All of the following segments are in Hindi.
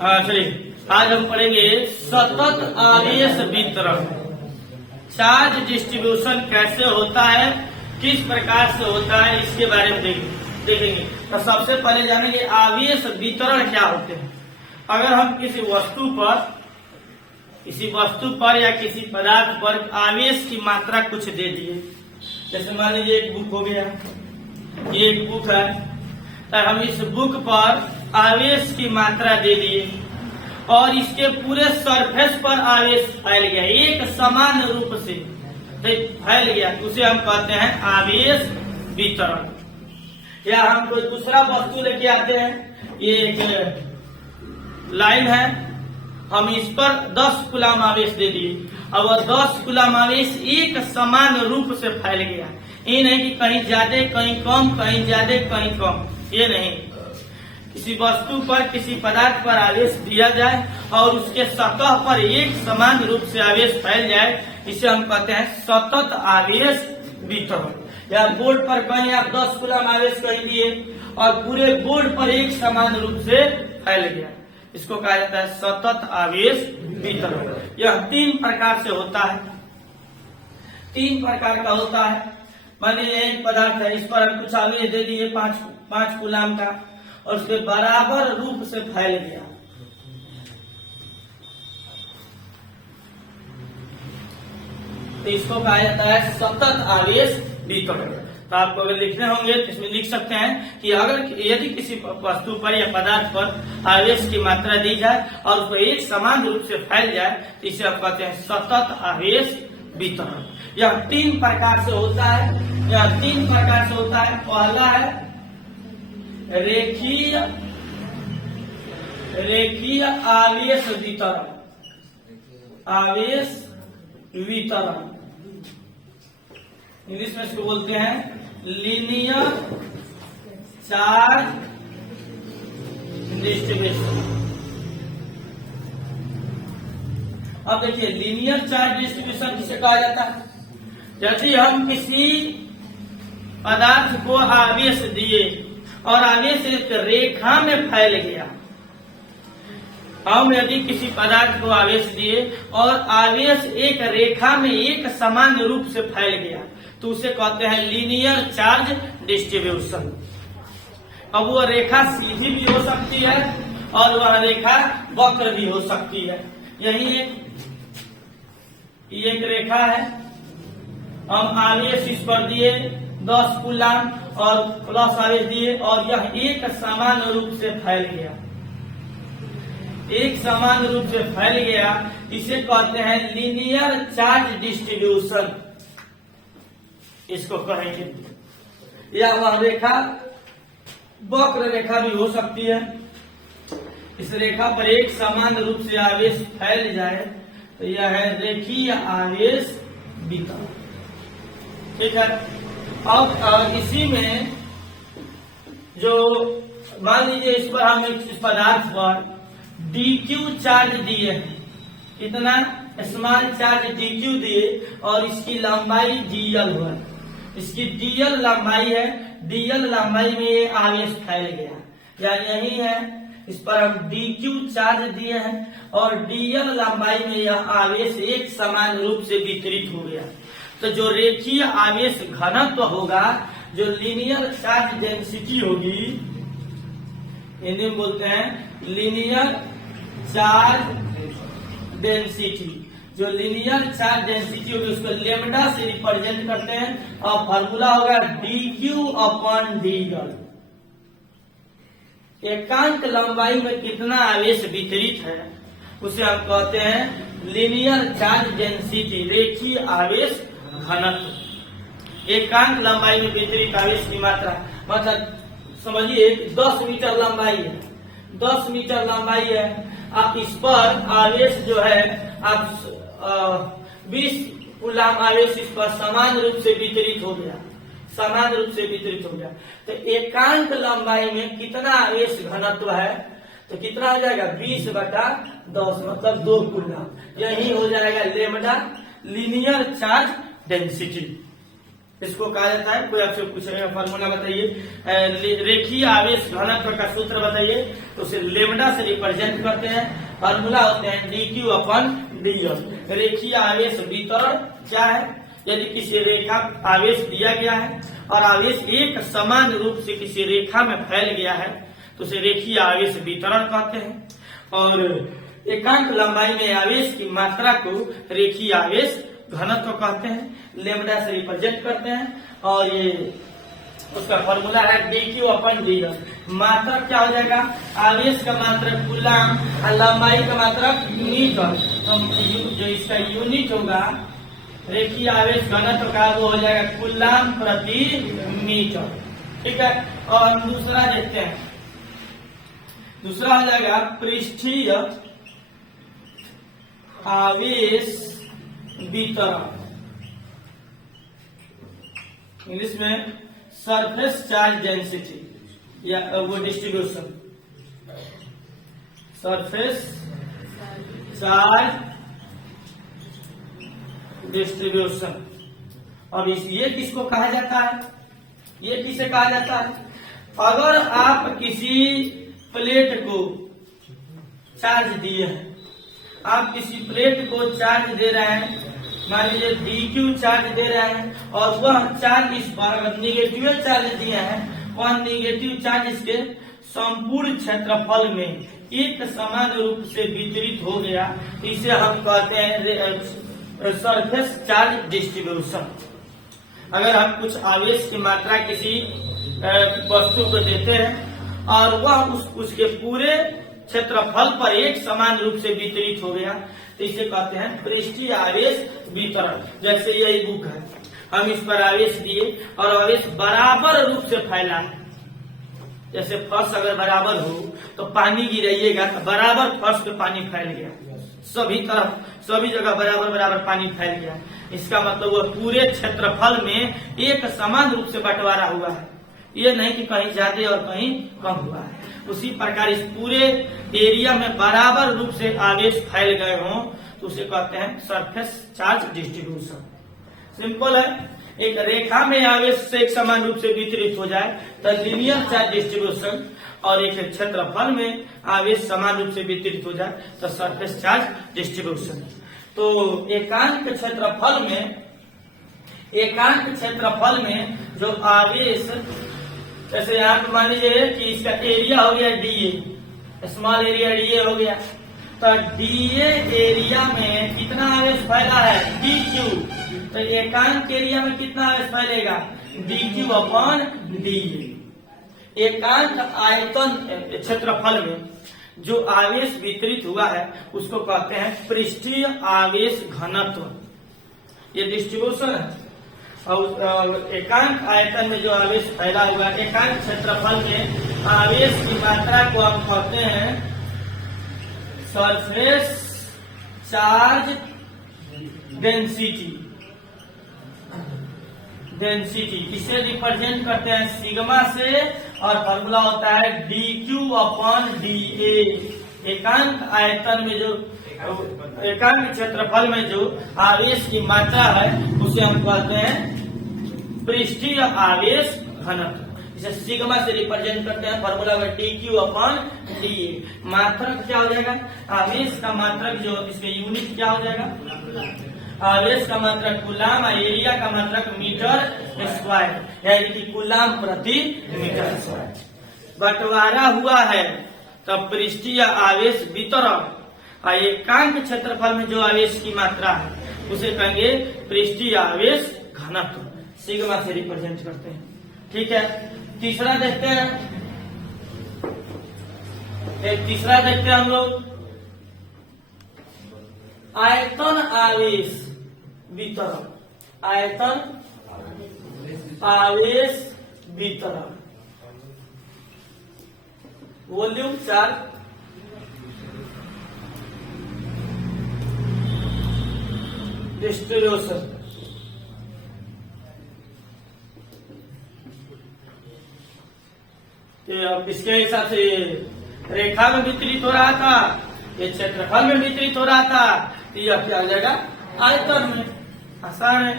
चलिए आज हम पढ़ेंगे सतत आवेश वितरण। चार्ज डिस्ट्रीब्यूशन कैसे होता है, किस प्रकार से होता है, इसके बारे में देखेंगे। तो सबसे पहले जानेंगे आवेश वितरण क्या होते हैं। अगर हम किसी वस्तु पर या किसी पदार्थ पर आवेश की मात्रा कुछ दे दिए, जैसे मान लीजिए एक बुक हो गया, ये एक बुक है, तो हम इस बुक पर आवेश की मात्रा दे दिए और इसके पूरे सरफेस पर आवेश फैल गया, एक समान रूप से फैल गया, उसे हम कहते हैं आवेश वितरण। या हम कोई दूसरा वस्तु लेके आते हैं, ये एक लाइन है, हम इस पर 10 कूलम आवेश दे दिए, अब 10 कूलम आवेश एक समान रूप से फैल गया। ये नहीं कि कहीं ज्यादा कहीं कम, कहीं ज्यादा कहीं कम, ये नहीं। किसी वस्तु पर किसी पदार्थ पर आवेश दिया जाए और उसके सतह पर एक समान रूप से आवेश फैल जाए, इसे हम कहते हैं सतत आवेश वितरण। या बोर्ड पर कहीं आप 10 कूलम आवेश कहीं दिए और पूरे बोर्ड पर एक समान रूप से फैल गया, इसको कहा जाता है सतत आवेश वितरण। यह 3 प्रकार से होता है, 3 प्रकार का होता है। मान लीजिए एक पदार्थ है, इस पर हम कुछ आवेश दे दिए 5 कूलम का और उसके बराबर रूप से फैल गया, तो इसको कहा जाता है सतत आवेश वितरण। तो आपको अगर लिखने होंगे तो इसमें लिख सकते हैं कि अगर यदि किसी वस्तु पर या पदार्थ पर आवेश की मात्रा दी जाए और उसको एक समान रूप से फैल जाए, तो इसे आप कहते हैं सतत आवेश वितरण। यह 3 प्रकार से होता है। यह 3 प्रकार से होता है। पहला है रेखीय आवेश वितरण। आवेश वितरण इंग्लिश में इसको बोलते हैं लीनियर चार्ज डिस्ट्रीब्यूशन। अब देखिए लीनियर चार्ज डिस्ट्रीब्यूशन किसे कहा जाता है। यदि हम किसी पदार्थ को आवेश दिए और आवेश एक रेखा में फैल गया, हम यदि किसी पदार्थ को आवेश दिए और आवेश एक रेखा में एक समान रूप से फैल गया, तो उसे कहते हैं लीनियर चार्ज डिस्ट्रीब्यूशन। अब वो रेखा सीधी भी हो सकती है और वह रेखा वक्र भी हो सकती है। यही एक रेखा है, हम आवेश इस पर दिए 10 कूलम और प्लस आवेश दिए और यह एक समान रूप से फैल गया, एक समान रूप से फैल गया, इसे कहते हैं लीनियर चार्ज डिस्ट्रीब्यूशन, इसको कहेंगे। या वह रेखा वक्र रेखा भी हो सकती है, इस रेखा पर एक समान रूप से आवेश फैल जाए, तो यह है रेखीय आवेश वितरण। ठीक है। अब इसी में जो मान लीजिए इस पर हम इस पदार्थ पर DQ चार्ज दिए हैं, कितना स्मॉल चार्ज DQ दिए और इसकी लंबाई DL हुआ, इसकी DL लंबाई है, DL लंबाई में ये आवेश फैल गया, या यही है, इस पर हम DQ चार्ज दिए हैं और DL लंबाई में यह आवेश एक समान रूप से वितरित हो गया। तो जो रेखीय आवेश घनत्व होगा, जो लीनियर चार्ज डेंसिटी होगी, हिंदी में बोलते हैं लीनियर चार्ज डेंसिटी, जो लीनियर चार्ज डेंसिटी होगी उसको लेमडा से रिप्रेजेंट करते हैं और फॉर्मूला होगा dQ/dl। एकांक लंबाई में कितना आवेश वितरित है उसे हम कहते हैं लीनियर चार्ज डेंसिटी, रेखीय आवेश घनत्व। एकांक लंबाई में वितरित आवेश की मात्रा, मतलब समझिए 10 मीटर लंबाई है, 10 मीटर लंबाई है, आप इस पर आवेश जो है आप 20 कूलम आवेश इस पर समान रूप से वितरित हो गया, समान रूप से वितरित हो गया, तो एकांक लंबाई में कितना आवेश घनत्व है, तो कितना हो जाएगा 20/10, मतलब 2 कूलम। यही हो जाएगा लेमडा लीनियर चार्ज डेंसिटी। इसको कहा जाता है। कोई आपसे पूछेगा फॉर्मूला बताइए, रेखीय आवेश घनत्व का सूत्र बताइए, तो उसे लेमडा से रिप्रेजेंट करते हैं। फॉर्मूला होते हैं dq अपन dl। रेखीय आवेश वितरण क्या है? यदि किसी रेखा आवेश दिया गया है और आवेश एक समान रूप से किसी रेखा में फैल गया है तो उसे रेखीय आवेश वितरण कहते हैं। और एकांक लंबाई में आवेश की मात्रा को रेखीय आवेश घनत्व कहते हैं, लेमडा से रिप्रेजेंट करते हैं। और ये उसका फॉर्मूला है dq अपन dl। मात्रक क्या हो जाएगा? आवेश का मात्रक कूलाम और लंबाई का मात्रक मीटर। तो जो इसका यूनिट होगा रेखीय आवेश घनत्व का वो हो जाएगा कूलाम प्रति मीटर। ठीक है। और हम दूसरा देखते हैं, दूसरा हो जाएगा पृष्ठीय आवेश वितरण, इंग्लिश में सरफेस चार्ज डेंसिटी या वो डिस्ट्रीब्यूशन, सरफेस चार्ज डिस्ट्रीब्यूशन। अब ये किसको कहा जाता है? ये किसे कहा जाता है? अगर आप किसी प्लेट को चार्ज दिए हैं, आप किसी प्लेट को चार्ज दे रहे हैं, मान लीजिए dq चार्ज दे रहे हैं और वह चार्ज इस बार निगेटिव चार्ज दिए हैं, वह निगेटिव चार्ज इसके संपूर्ण क्षेत्रफल में एक समान रूप से वितरित हो गया, इसे हम कहते हैं सरफेस चार्ज डिस्ट्रीब्यूशन। अगर हम कुछ आवेश की मात्रा किसी वस्तु को देते हैं और वह उसके पूरे क्षेत्रफल पर एक समान रूप से वितरित हो गया तो इसे कहते हैं पृष्ठीय आवेश वितरण। जैसे यही बुक है, हम इस पर आवेश दिए और आवेश बराबर रूप से फैला है। जैसे फर्श अगर बराबर हो तो पानी गिराइएगा तो बराबर फर्श पे पानी फैल गया, सभी तरफ सभी जगह बराबर बराबर पानी फैल गया। इसका मतलब वह पूरे क्षेत्रफल में एक समान रूप से बंटवारा हुआ है, ये नहीं कि कहीं ज्यादा और कहीं कम हुआ है। उसी प्रकार इस पूरे एरिया में बराबर रूप से आवेश फैल गए हों तो उसे कहते हैं सरफेस चार्ज डिस्ट्रीब्यूशन। सिंपल है, एक रेखा में आवेश से एक समान रूप से वितरित हो जाए तो लीनियर चार्ज डिस्ट्रीब्यूशन, और एक क्षेत्रफल में आवेश समान रूप से वितरित हो जाए तो सरफेस चार्ज डिस्ट्रीब्यूशन। तो एकांक क्षेत्रफल में जो आवेश, जैसे यहाँ पे मान लीजिए कि इसका एरिया हो गया डीए, स्मॉल एरिया डीए हो गया, तो डीए एरिया में कितना आवेश फैला है? डीक्यू। तो एकांक एरिया में कितना आवेश फैलेगा? D q upon d a. एकांक आयतन क्षेत्रफल में जो आवेश वितरित हुआ है उसको कहते हैं पृष्ठीय आवेश घनत्व। ये डिस्ट्रीब्यूशन है। और एकांक आयतन में जो आवेश फैला हुआ है, एकांक क्षेत्रफल में आवेश की मात्रा को हम कहते हैं सरफेस चार्ज डेंसिटी। इसे रिप्रेजेंट करते हैं सिग्मा से और फॉर्मूला होता है dq अपॉन dA। एकांक आयतन में जो एकांक क्षेत्रफल में जो आवेश की मात्रा है उसे हम कहते हैं पृष्ठीय आवेश घनत्व। इसे सिग्मा से रिप्रेजेंट करते हैं, फॉर्मूला में dq अपॉन dA। मात्रक क्या हो जाएगा? आवेश का मात्रक जो इसके यूनिट क्या हो जाएगा? आवेश का मात्रक कूलाम, एरिया का मात्रक मीटर स्क्वायर, यानी कि कूलाम प्रति मीटर स्क्वायर। बंटवारा हुआ है तब पृष्ठीय आवेश वितरण। एकांक क्षेत्रफल में जो आवेश की मात्रा है उसे कहेंगे पृष्ठीय आवेश घनत्व, सिग्मा से रिप्रेजेंट करते हैं। ठीक है। तीसरा देखते हैं, हम लोग आयतन आवेश वितरण। आयतन आवेश वितरण, वॉल्यूम चार्ज डिस्ट्रीब्यूशन। अब इसके हिसाब से रेखा में वितरित हो रहा था, ये क्षेत्रफल में वितरित हो रहा था, तो यह क्या आ जाएगा? आयतन में। आसान है।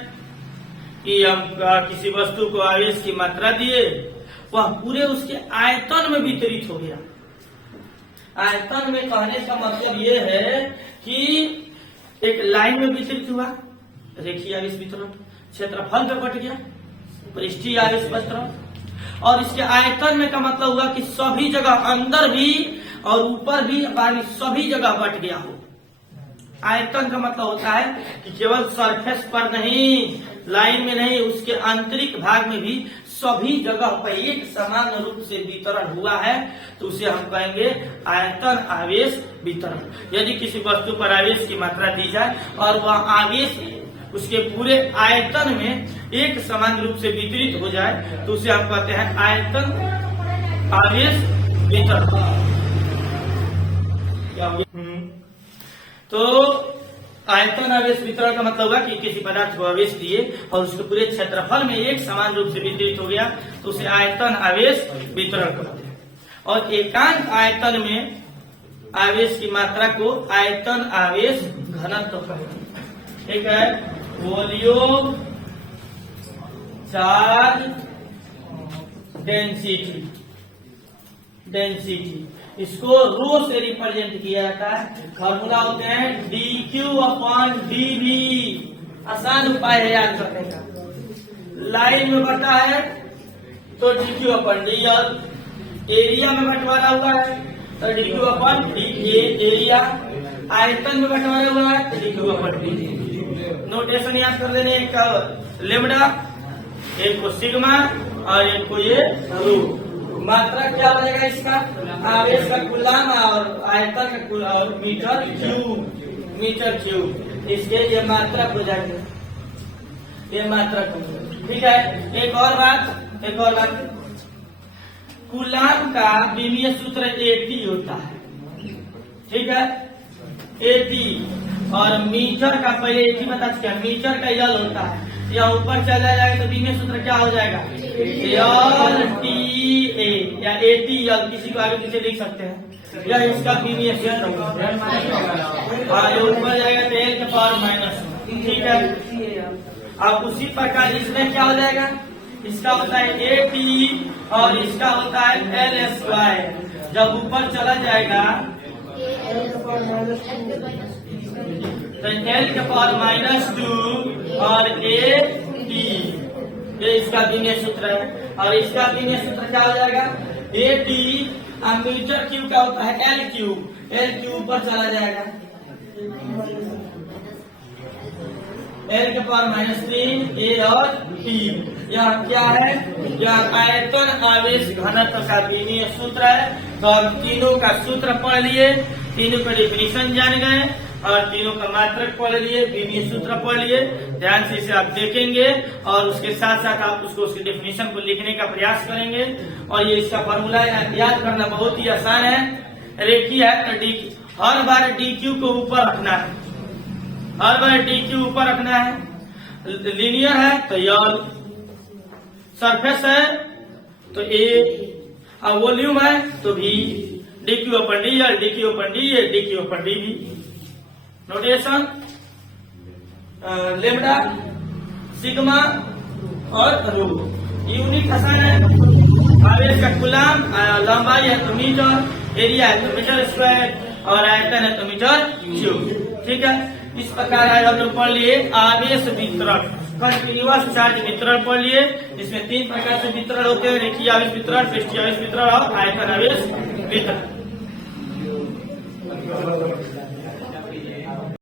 कि हम किसी वस्तु को आवेश की मात्रा दिए, वह पूरे उसके आयतन में वितरित हो गया। आयतन में कहने का मतलब ये है कि एक लाइन में वितरित हुआ, रेखीय आवेश वितरण, क्षेत्रफल में बट गया, पृष्ठीय आवेश वितरण, और इसके आयतन में का मतलब हुआ कि सभी जगह अंदर भी और ऊपर भी पानी सभी जगह बट गया हो। आयतन का मतलब होता है कि केवल सरफेस पर नहीं, लाइन में नहीं, उसके आंतरिक भाग में भी सभी जगह पर एक समान रूप से वितरण हुआ है, तो उसे हम कहेंगे आयतन आवेश वितरण। यदि किसी वस्तु पर आवेश की मात्रा दी जाए और वह आवेश उसके पूरे आयतन में एक समान रूप से वितरित हो जाए, तो उसे हम कहते हैं आयतन आवेश वितरण। तो आयतन आवेश वितरण का मतलब होगा कि किसी पदार्थ को आवेश दिए और उसके पूरे क्षेत्रफल में एक समान रूप से वितरित हो गया, तो उसे आयतन आवेश वितरण कहते हैं। और एकांक आयतन में आवेश की मात्रा को आयतन आवेश घनत्व कहते हैं। ठीक है, वॉल्यूम, चार्ज, डेंसिटी, इसको रो से रिप्रेजेंट किया जाता है। फॉर्मूला होते हैं dQ/dV। आसान उपाय है याद करने का। लाइन में बटा है तो dQ/dL, एरिया में बंटवारा हुआ है तो dQ/dA एरिया, आयतन में बंटवारा हुआ है तो dQ/dV। नोटेशन याद कर लेने, एक का लेमडा, एक को सिग्मा और एक को ये रो। मात्रा क्या हो जाएगा इसका, आवेश का कूलाम और आयतन का मीटर क्यूब, इसके ये मात्रा हो जाएगा, ये मात्रा को। ठीक है, एक और बात, कूलाम का विमीय सूत्र AT होता है। ठीक है, AT, और मीटर का पहले AT बता चुके हैं, मीटर का यल होता है। यहाँ ऊपर चला जाएगा तो विमीय सूत्र क्या हो जाएगा, LTA या ATL, किसी को आगे पीछे लिख सकते हैं, या इसका विमीय सूत्र ऊपर जाएगा तो L के पावर -1। ठीक है, अब उसी प्रकार इसमें क्या हो जाएगा, इसका होता है AT और इसका होता है LSY। जब ऊपर चला जाएगा तो L के पावर -2 और AT, ये इसका विमीय सूत्र है। और इसका विमीय सूत्र क्या हो जाएगा, AT, मीटर क्यूब क्या होता है L क्यूब पर चला जाएगा, L के पावर -3 A और T। यह क्या है, यह आयतन आवेश घनत्व का विमीय सूत्र है। तो हम तीनों का सूत्र पढ़ लिए, तीनों का डिफिनीशन जान गए और तीनों का मात्रक पढ़ लिए, विमीय सूत्र पढ़ लिए। ध्यान से इसे आप देखेंगे और उसके साथ साथ आप उसके डेफिनेशन को लिखने का प्रयास करेंगे। और ये इसका फॉर्मूला याद करना बहुत ही आसान है। रेखीय है तो हर बार DQ को ऊपर रखना है, हर बार DQ ऊपर रखना है। लीनियर है तो यल, सरफेस है तो A, और वॉल्यूम है तो V, dQ/dL, dQ/dA, dQ/dV। Notation lambda, sigma और रो। यूनिट आसान है, आवेश का कूलाम, लंबाई है तो मीटर, एरिया है तो मीटर स्क्वायर और आयतन है तो मीटर क्यूब। ठीक है, इस प्रकार आज हम लोग पढ़ लिए आवेश वितरण, कंटिन्यूअस चार्ज वितरण पढ़ लिए, जिसमें 3 प्रकार से वितरण होते हैं, रेखीय आवेश वितरण, पृष्ठीय आवेश वितरण और आयतन आवेश वितरण।